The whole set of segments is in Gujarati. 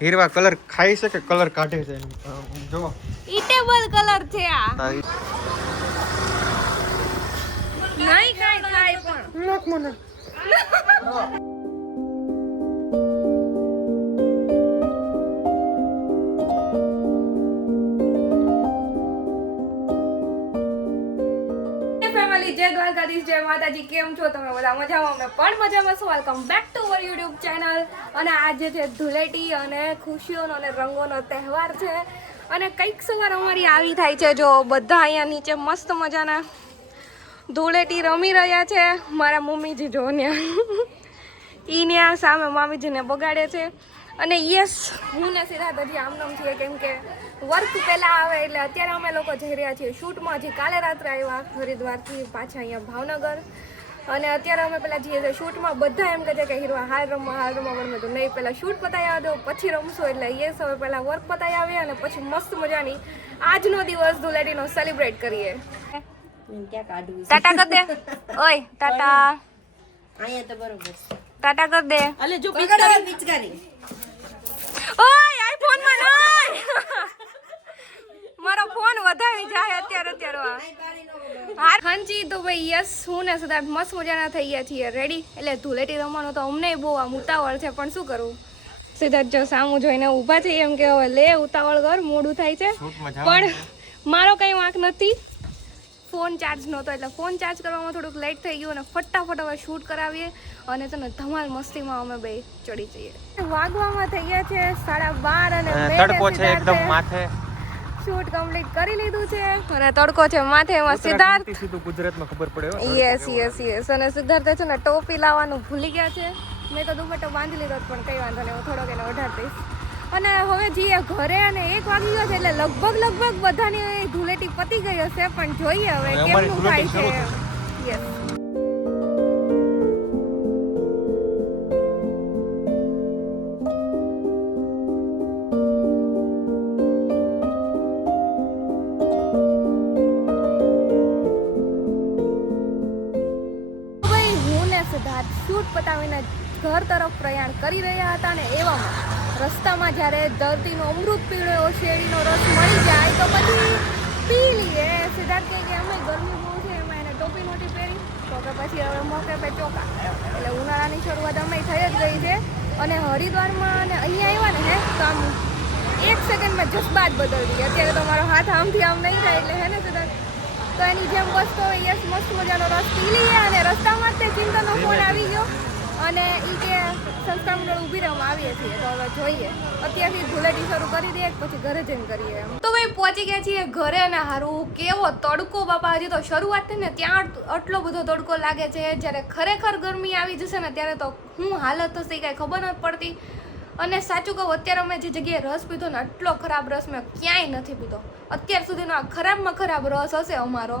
હીરવા કલર ખાય છે કે કલર કાઢે છે? જો ઈટેબલ કલર છે આ. નહીં કાઈ ખાય પણ. ફેમિલી જય દ્વારકાધીશ, જય માતાજી, કેમ છો તમે બધા? મજામાં અમે પણ મજામાં છો. Welcome back to our YouTube channel અને આજે છે ધૂળેટી અને ખુશીઓનો અને રંગોનો તહેવાર છે, અને કંઈક સવાર અમારી આવી થાય છે. જો બધા અહીંયા નીચે મસ્ત મજાના ધૂળેટી રમી રહ્યા છે. મારા મમ્મીજી જો ઈ આ સામે મામીજીને બગાડે છે. અને યસ હું ને સિદ્ધાર્થ હજી આમનામ છીએ કેમ કે વર્ક પહેલાં આવે એટલે અત્યારે અમે લોકો જઈ રહ્યા છીએ. શૂટમાં હજી કાલે રાત્રે આવ્યા હરિદ્વારથી પાછા અહીંયા ભાવનગર. અને અત્યારે અમે પેલા જઈએ છીએ શૂટમાં બધા એમ કહે છે કે હીરો હાલ રમવા હાલ રમવા. પણ તો નહીં પહેલાં શૂટ પતાવી આવવા દો પછી રમશું એટલે યસ હવે પહેલાં વર્ક પતાવી આવીએ અને પછી મસ્ત મજાની આજનો દિવસ ધૂલેટીનો સેલિબ્રેટ કરીએ. ટાટા કર દે. ઓય ટાટા. અહીંયા તો બરોબર છે. ટાટા કર દે. અલે જો પિચકારી પિચકારી ઓય આઈફોનમાં મારો ફોન વધાવી જાય અત્યારે અત્યારે હા હંજી તો ભાઈ યસ હું ને સિદ્ધાર્થ મસ્ત મજાના થઈ ગયા છીએ. રેડી એટલે ધૂળેટી રમવાનો તો અમને બહુ આમ ઉતાવળ છે પણ શું કરવું સિદ્ધાર્થ જો સામું જોઈને ઊભા છે એમ કે હવે લે ઉતાવળ કર મોડું થાય છે. પણ મારો કંઈ વાંક નથી. ફોન ચાર્જ નહોતો એટલે ફોન ચાર્જ કરવામાં થોડુંક લેટ થઈ ગયું અને ફટાફટ હવે શૂટ કરાવીએ અને છે ને ધમાલ મસ્તીમાં અમે બે ચડી જઈએ. વાગવામાં થઈ ગયા છે સાડા બાર અને તડકો છે એકદમ માથે. શૂટ કમ્પ્લીટ કરી લીધું છે અને તડકો છે માથે એમાં સિદ્ધાર્થ સીધું ગુજરાતમાં ખબર પડે યસ યસ યસ અને સિદ્ધાર્થ છે ને ટોપી લાવવાનું ભૂલી ગયા છે. મેં તો દુપટ્ટો બાંધી લીધો પણ કઈ વાંધો નહીં હું થોડોક એને ઓઢાર દઈશ. અને હવે જઈએ ઘરે અને એક વાગી ગયો છે એટલે લગભગ લગભગ બધાની ધૂળેટી પતી ગઈ હશે પણ જોઈએ હવે કેમનું થાય છે. યસ ભાઈ હું ને સિદ્ધાર્થ શૂટ પતાવીને ઘર તરફ પ્રયાણ કરી રહ્યા હતા ને એવામાં. રસ્તામાં જ્યારે ધરતીનો અમૃત પીળો શેરીનો શેરડીનો રસ મળી જાય તો પછી પી લઈએ. સિદ્ધાર્થ કહે કે અમે ગરમી બહુ છે એમાં એને ટોપી મોટી પહેરી. તો કે પછી હવે મોકે પે ચોકા એટલે ઉનાળાની શરૂઆત અમે થઈ જ ગઈ છે. અને હરિદ્વારમાં અને અહીંયા આવ્યા ને હે તો આમ એક સેકન્ડમાં જજ્બાત બદલવી. અત્યારે તો મારો હાથ આમથી આમ નહીં થાય એટલે હે ને સિદ્ધાર્થ? તો એની જેમ વસ્તુ તો યસ મસ્ત મજાનો રસ પી લઈએ અને રસ્તામાં જ તે ચિંતાનો ફોન આવી ગયો. અને એ કે સંસ્થા મંડળ ઊભી રહેવા આવીએ છીએ, તો હવે જોઈએ. અત્યારથી ધૂળેટી શરૂ કરી દઈએ, પછી ઘરે જઈને કરીએ તો ભાઈ, પહોંચી ગયા છીએ ઘરે અને હારું, કેવો તડકો બાપા, હજી તો શરૂઆત થઈ ને ત્યાં આટલો બધો તડકો લાગે છે. જ્યારે ખરેખર ગરમી આવી જશે ને ત્યારે તો હું હાલત થશે કાંઈ ખબર નથી પડતી. અને સાચું કહું, અત્યારે અમે જે જગ્યાએ રસ પીધો ને, આટલો ખરાબ રસ મેં ક્યાંય નથી પીધો. અત્યાર સુધીનો આ ખરાબમાં ખરાબ રસ હશે અમારો.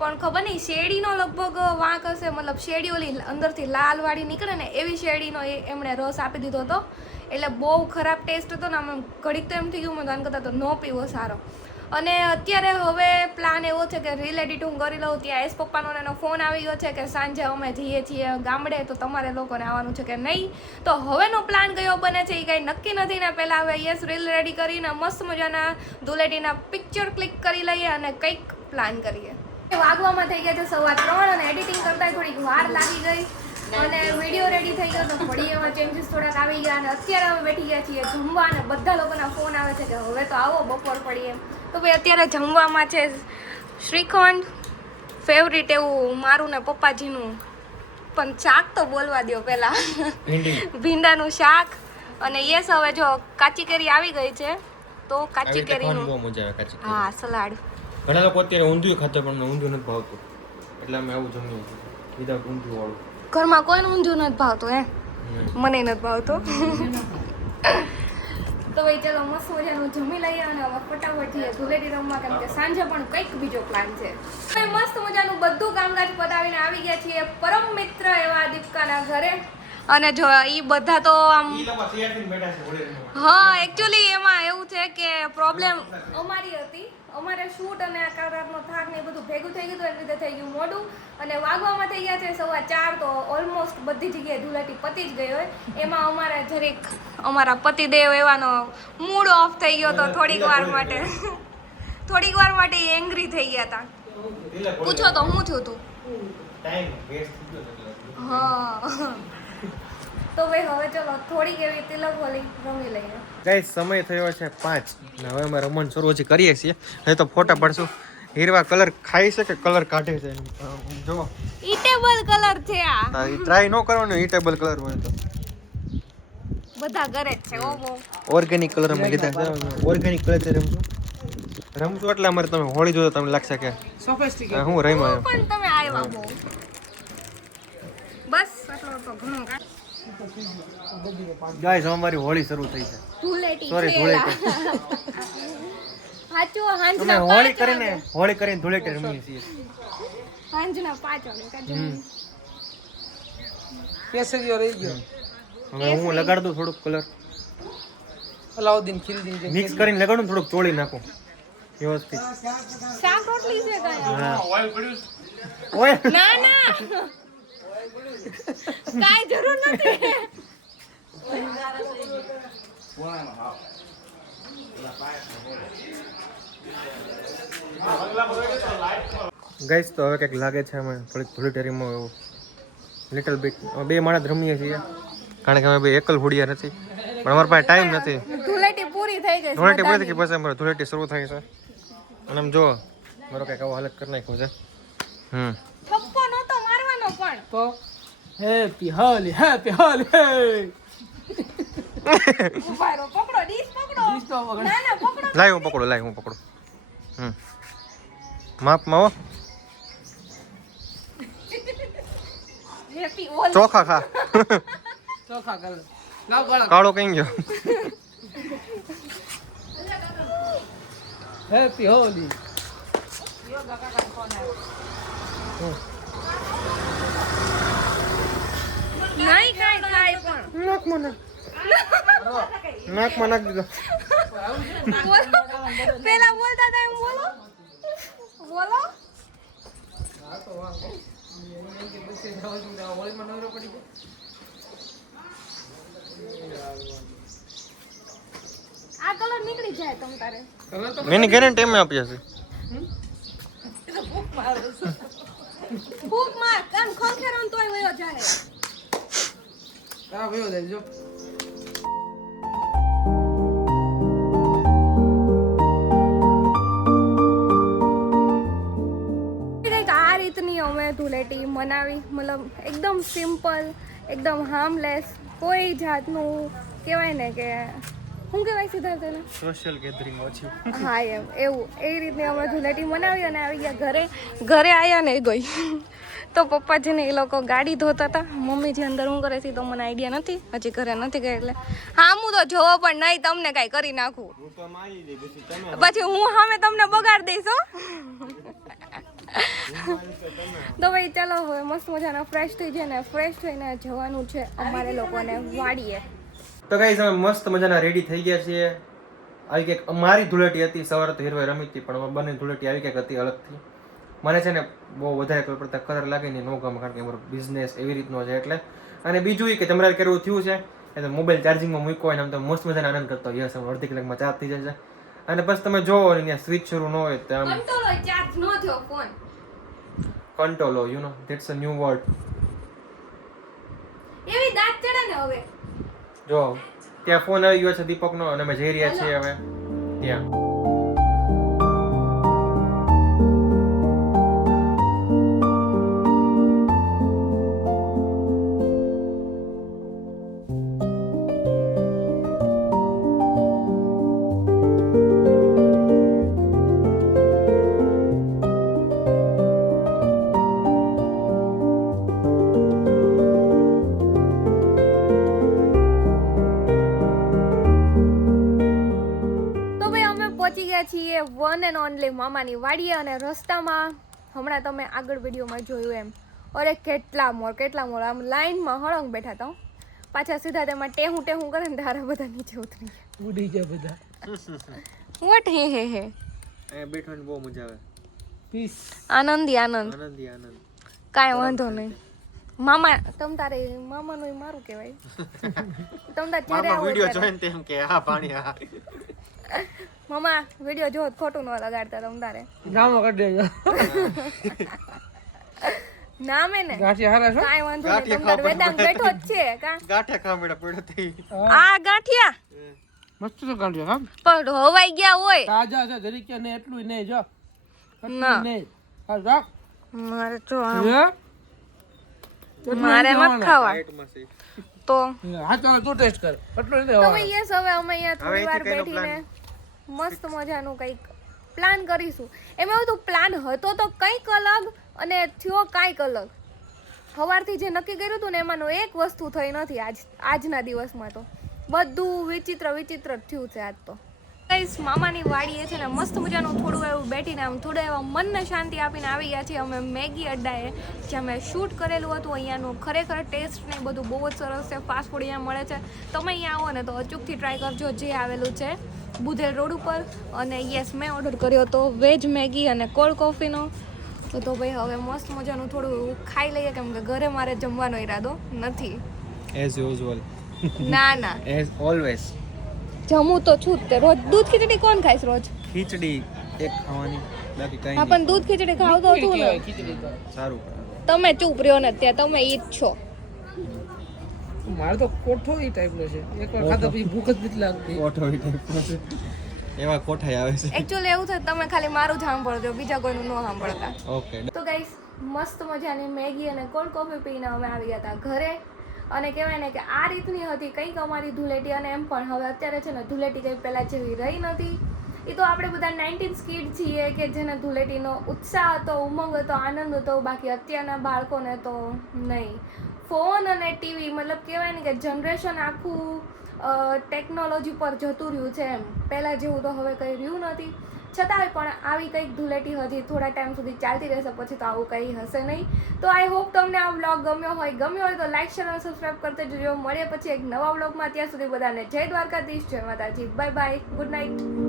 પણ ખબર નહીં, શેરડીનો લગભગ વાંક હશે, મતલબ શેરડી ઓલી અંદરથી લાલવાળી નીકળે ને એવી શેરડીનો એમણે રસ આપી દીધો હતો. એટલે બહુ ખરાબ ટેસ્ટ હતો ને આમ ઘડીક તો એમ થઈ ગયું તો આને કરતાં તો ન પીવો સારો. અને અત્યારે હવે પ્લાન એવો છે કે રીલ હું કરી લઉં, ત્યાં એસ પપ્પાનો એનો ફોન આવી ગયો છે કે સાંજે અમે જઈએ છીએ ગામડે, તો તમારે લોકોને આવવાનું છે કે નહીં? તો હવેનો પ્લાન કયો બને છે એ કાંઈ નક્કી નથી ને પહેલાં હવે યસ રીલ રેડી કરીને મસ્ત મજાના ધુલેટીના પિક્ચર ક્લિક કરી લઈએ અને કંઈક પ્લાન કરીએ. વાગવામાં થઈ ગયા છે સવા ત્રણ અને એડિટિંગ કરતા થોડીક વાર લાગી ગઈ. અને વીડિયો રેડી થઈ ગયો તો થોડી એમાં ચેન્જીસ થોડાક આવી ગયા અને અત્યારે અમે બેઠી ગયા છીએ જમવા અને બધા લોકોના ફોન આવે છે કે હવે તો આવો બપોર પડીએ. તો ભાઈ અત્યારે જમવામાં છે શ્રીખંડ ફેવરિટ એવું મારું ને પપ્પાજીનું. પણ શાક તો બોલવા દો પહેલાં. ભીંડાનું શાક. અને યસ હવે જો કાચી કેરી આવી ગઈ છે તો કાચી કેરીનું. હા સલાડ. ઘણા લોકો અત્યારે ઊંધિયું ખાતા પણ ઊંધિયું નથી ભાવતું. એટલે અમે આવું જમ્યું વિધાઉટ ઊંધિયું વાળું ઘરમાં કોઈને ઊંધિયું નથી ભાવતું હે? મને નથી ભાવતો. તો ભાઈ ચલો મસ્ત મજાનું જમી લઈએ અને હવે ફટાફટ જઈએ ધૂળેટી રમવા કેમ કે સાંજે પણ કંઈક બીજો પ્લાન છે. મસ્ત મજાનું બધું કામકાજ પતાવીને આવી ગયા છીએ. પરમ મિત્ર એવા દીપકાના ઘરે. અને જો એ બધા તો આમ છે. હા એકચ્યુઅલી એમાં એવું છે કે પ્રોબ્લેમ અમારી હતી. અમારે શૂટ અને આ કરારનો થાક ને એ બધું ભેગું થઈ ગયું હતું એટલે લીધે થઈ ગયું મોડું. અને વાગવામાં થઈ ગયા છે સવા ચાર તો ઓલમોસ્ટ બધી જગ્યાએ ધુલાટી પતી જ ગઈ હોય. એમાં અમારા જરીક અમારા પતિદેવ એવાનો મૂડ ઓફ થઈ ગયો તો થોડીક વાર માટે. થોડીક વાર માટે એંગ્રી થઈ ગયા હતા. પૂછો તો હું થયું તું? ટાઈમ વેસ્ટ થઈ ગયો એટલે. હા. તો ભાઈ હવે ચલો થોડીક એવી તિલક હોલી રમી લઈએ. ગાઈસ સમય થયો છે પાંચ. ને હવે અમે રમણ શરૂ હજી કરીએ છીએ. હવે તો ફોટા પડશું. હીરવા કલર ખાઈ છે કે કલર કાઢે છે? જો. ઈટેબલ કલર છે આ. ટ્રાય ન કરવાનો ઈટેબલ કલર હોય તો. બધા કરે છે ઓ ઓર્ગેનિક કલર અમે લીધા ઓર્ગેનિક કલર છે રમજો રમજો એટલે અમારે તમે હોળી જોતા તમને લાગશે કે સોફિસ્ટિકેટ હું રમ્યો પણ તમે આવ્યા બસ આટલો તો ઘણો ગાઈસ અમારી હોળી શરૂ થઈ છે. ધૂળેટી સોરી ધૂળેટી. સાચું અમે હાંજના હોળી કરીને હોળી કરીને ધૂળેટી રમીએ છીએ. હાંજના પાંચ વાગે કાઢજો. કેસરીઓ રહી ગયો. હવે હું લગાડ દઉં થોડુંક કલર અલાઉદ્દીન ખિલજી મિક્સ કરીને લગાડું થોડુંક ચોળી નાખું. વ્યવસ્થિત. શાક રોટલી છે કાયા ઓઇલ પડ્યું ઓય. ના ના. કાંઈ જરૂર નથી. ગઈશ તો હવે કંઈક લાગે છે અમે થોડીક ધૂળેટેરીમાં એવું. લિટલ બીટ બે માણસ રમીએ છીએ. કારણ કે અમે બે એકલ હુડિયા નથી. પણ અમારી પાસે ટાઈમ નથી. ધૂળેટી પૂરી થઈ ગઈ ધૂળેટી પૂરી થઈ પછી અમારે ધૂળેટી શરૂ થાય છે. અને આમ જો મારો કંઈક આવો હાલત કરી નાખ્યો છે. હમ. મારવાનો પણ? તો હેપી હોલી હેપી હોલી. હે ઉભારો પકડો ડીશ પકડો. ડીશ તો પકડો. ના ના પકડો લાય હું પકડું લાય હું પકડું. હમ. માપ માવો. હેપી ઓલ ચોખા ખા. ચોખા કર. લાવ ગળા. કાળો કઈ ગયો? હેપી હોલી. નહીં કાઈ થાય પણ. નાકમાં નાખ. નાકમાં નાખ દીધો. પેલા બોલતા હતા એમ બોલો. બોલો. આ કલર નીકળી જાય તમ તારે. એની ગેરંટી અમે આપીએ છીએ. ફૂક માર. કામ ખોખેરો તોય વયો જાય. આ ભયો જાય જો કંઈક આ રીતની અમે ધૂળેટી મનાવી. મતલબ એકદમ સિમ્પલ એકદમ હાર્મલેસ કોઈ જાતનું કહેવાય ને કે શું કહેવાય સિદ્ધાર્થ એને? સોશિયલ ગેધરિંગ ઓછી. હા એમ. એવું. એ રીતની અમે ધૂળેટી મનાવી અને આવી ગયા ઘરે. ઘરે આવ્યા ને ગઈ. તો પપ્પાજીને એ લોકો ગાડી ધોતા હતા મમ્મીજી અંદર હું કરે છે તો મને આઈડિયા નથી હજી ઘરે નથી ગઈ એટલે. હા હું તો જોવો પણ નહીં તમને કાંઈ કરી નાખું. પછી હું સામે તમને બગાડ દઈશ હો. તો ભાઈ ચાલો હવે મસ્ત મજાના ફ્રેશ થઈ જાય ને ફ્રેશ થઈને જવાનું છે અમારે લોકોને વાડીએ. તો કઈ અમે મસ્ત મજાના રેડી થઈ ગયા છીએ. આવી કંઈક અમારી ધૂળેટી હતી સવારે તો હીરવાઈ રમી હતી પણ બંને ધૂળેટી આવી કંઈક હતી અલગથી. મને છે ને બહુ વધારે કોઈ પડતા કલર લાગે ને ન ગમે કારણ કે અમારો બિઝનેસ એવી રીતનો છે એટલે. અને બીજું એ કે તમારે કેવું થયું છે એટલે મોબાઈલ ચાર્જિંગમાં મૂક્યો હોય ને આમ તો મસ્ત મજાના આનંદ કરતો યસ યસ અડધી કલાકમાં ચાર્જ થઈ જાય છે. અને પછી તમે જોવો ને ત્યાં સ્વિચ શરૂ ન હોય તો આમ કંટ્રોલ ચાર્જ ન થયો phone કંટ્રોલો you know that's a new word એવી દાંત ચડે ને હવે. જો ત્યાં ફોન આવી ગયો છે દીપકનો અને અમે જઈ રહ્યા છીએ હવે ત્યાં. એન્ડ ઓનલી મામાની વાડીએ અને રસ્તામાં. હમણાં તમે આગળ વિડીયોમાં જોયું એમ. અરે કેટલા મોર કેટલા મોર. આમ લાઈનમાં હળંગ બેઠા હતા પાછા સીધા તેમાં ટેહું ટેહું કરે ને તારા બધા નીચે ઉતરી ગયા. ઉડી ગયા બધા. વોટ હે હે હે? એ બેઠવાની બહુ મજા આવે. પીસ આનંદી આનંદ. આનંદી આનંદ. કાંઈ વાંધો નહીં. મામા તમ તારે મામાનું મારું કહેવાય. તમ તારે જ્યારે વિડિયો ત્યારે. જોઈને તેમ કે આ પાણી હા. મામા વિડિયો જો ખોટું ન લગાડતા તમ તારે નામો કરી દેજો. નામે ને? ગાંઠિયા હારા છો? કાઈ વાંધો નહીં તમ વેદાંગ બેઠો જ છે કા? ગાંઠિયા ખામડા પડ્યો થઈ આ ગાંઠિયા? મસ્ત તો ગાંઠિયા હા? પણ હોવાઈ ગયા હોય. તાજા છે જરીકે ને એટલું નહીં જો. ના. નહીં. હા જા મારે તો આમ મારે મત ખાવા. તો હા ચાલો તું ટેસ્ટ કર. એટલું નહીં તમે યસ હવે અમે અહીંયા થોડી વાર બેઠીને મસ્ત મજાનું કંઈક પ્લાન કરીશું. એમાં એવું તું પ્લાન હતો તો કંઈક અલગ અને થયો કાંઈક અલગ. સવારથી જે નક્કી કર્યું હતું ને, એમાંનું એક વસ્તુ થઈ નથી આજ, આજના દિવસમાં તો. બધું વિચિત્ર વિચિત્ર થયું છે આજ તો. ગાઈસ મામાની વાડીએ છે ને, મસ્ત મજાનું થોડું એવું બેઠીને આમ થોડા એવા મનને શાંતિ આપીને આવી ગયા છીએ. અમે મેગી અડ્ડાએ જ્યાં મેં શૂટ કરેલું હતું, અહીંયાનું ખરેખર ટેસ્ટ ને બધું બહુ જ સરસ છે. ફાસ્ટ ફૂડ અહીંયા મળે છે. તમે અહીંયા આવો ને તો અચૂકથી ટ્રાય કરજો, જે આવેલું છે. બુધેલ રોડ ઉપર અને યસ મેં ઓર્ડર કર્યો હતો વેજ મેગી અને કોલ્ડ કોફીનો તો તો ભાઈ હવે મસ્ત મજાનું થોડું ખાઈ લઈએ કેમ કે ઘરે મારે જમવાનો ઈરાદો નથી. એઝ યુઝ્યુઅલ ના ના. એઝ ઓલવેઝ જમું તો છું જ તે. રોજ દૂધ ખીચડી કોણ ખાઈશ રોજ? ખીચડી એક ખાવાની બાકી કઈ હા પણ દૂધ ખીચડી ખાવ તો હતું ને. ખીચડી તો. સારું. તમે ચૂપ રહ્યો ને ત્યાં તમે ઈ જ છો. મારે તો કોઠો એ ટાઈપનો છે. એકવાર ખાધા પછી ભૂખ જ નથી લાગતી. કોઠો એવા કોઠાઈ આવે છે. એક્ચ્યુઅલી એવું થાય તમે ખાલી મારું જ સાંભળજો બીજા કોઈનું ન સાંભળતા. ઓકે તો ગાઈસ મસ્ત મજાની મેગી અને કોલ્ડ કોફી પીને અમે આવી ગયા હતા ઘરે. અને કહેવાય ને કે આ રીતની હતી કંઈક અમારી ધૂલેટી અને એમ પણ. હવે અત્યારે છે ને ધૂલેટી કંઈ પહેલાં જેવી રહી નથી. એ તો આપણે બધા નાઇન્ટીન સ્કીડ છીએ કે જેને ધૂલેટીનો ઉત્સાહ હતો ઉમંગ હતો આનંદ હતો બાકી અત્યારના બાળકોને તો નહીં. ફોન અને ટીવી, મતલબ કહેવાય ને કે જનરેશન આખું ટેકનોલોજી પર જતું રહ્યું છે એમ. પહેલાં જેવું તો હવે કંઈ રહ્યું નથી. છતાંય પણ આવી કંઈક ધુલેટી હજી થોડા ટાઈમ સુધી ચાલતી રહેશે, પછી તો આવું કંઈ હશે નહીં. તો આઈ હોપ તમને આ વ્લોગ ગમ્યો હોય. ગમ્યો હોય તો લાઈક શેર અને સબસ્ક્રાઈબ કરતે જોજો મળીએ પછી એક નવા વ્લોગમાં ત્યાં સુધી બધાને જય દ્વારકાધીશ, જય માતાજી. Bye bye good night